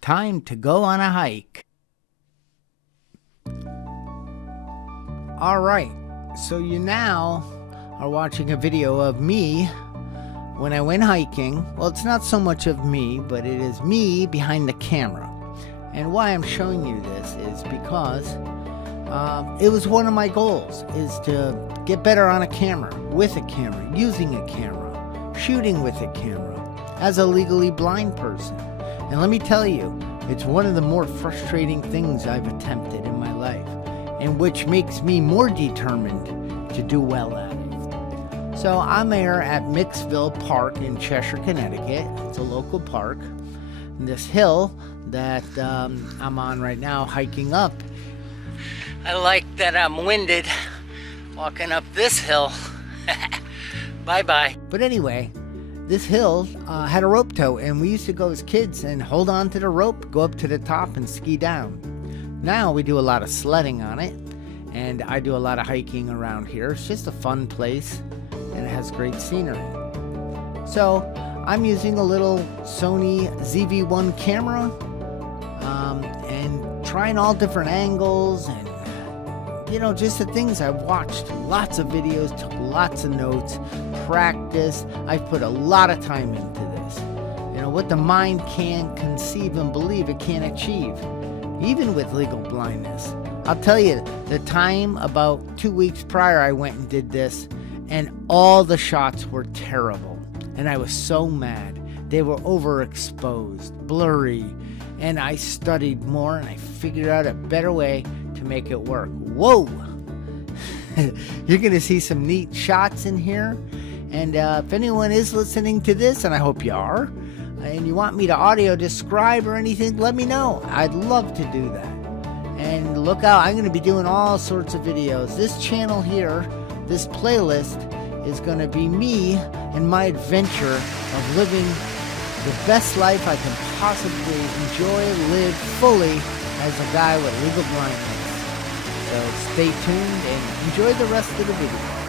Time to go on a hike. Alright, so you now are watching a video of me when I went hiking. Well, it's not so much of me, but it is me behind the camera. And why I'm showing you this is because it was one of my goals, is to get better on a camera, with a camera, using a camera, shooting with a camera, as a legally blind person. And let me tell you, it's one of the more frustrating things I've attempted in my life, and which makes me more determined to do well at it. So I'm here at Mixville Park in Cheshire, Connecticut. It's a local park. And this hill that I'm on right now, hiking up. I like that I'm winded walking up this hill. Bye-bye. But anyway, this hill had a rope tow, and we used to go as kids and hold on to the rope, go up to the top and ski down. Now we do a lot of sledding on it, and I do a lot of hiking around here. It's just a fun place, and it has great scenery. So I'm using a little Sony ZV-1 camera and trying all different angles and, you know, just the things I've watched. Lots of videos, took lots of notes, practice. I've put a lot of time into this. You know, what the mind can't conceive and believe it can't achieve, even with legal blindness. I'll tell you, the time about 2 weeks prior I went and did this, and all the shots were terrible. And I was so mad. They were overexposed, blurry, and I studied more and I figured out a better way to make it work. Whoa! You're going to see some neat shots in here. And if anyone is listening to this, and I hope you are, and you want me to audio describe or anything, let me know. I'd love to do that. And look out, I'm going to be doing all sorts of videos. This channel here, this playlist, is going to be me and my adventure of living the best life I can possibly live fully as a guy with legal blindness. So stay tuned and enjoy the rest of the video.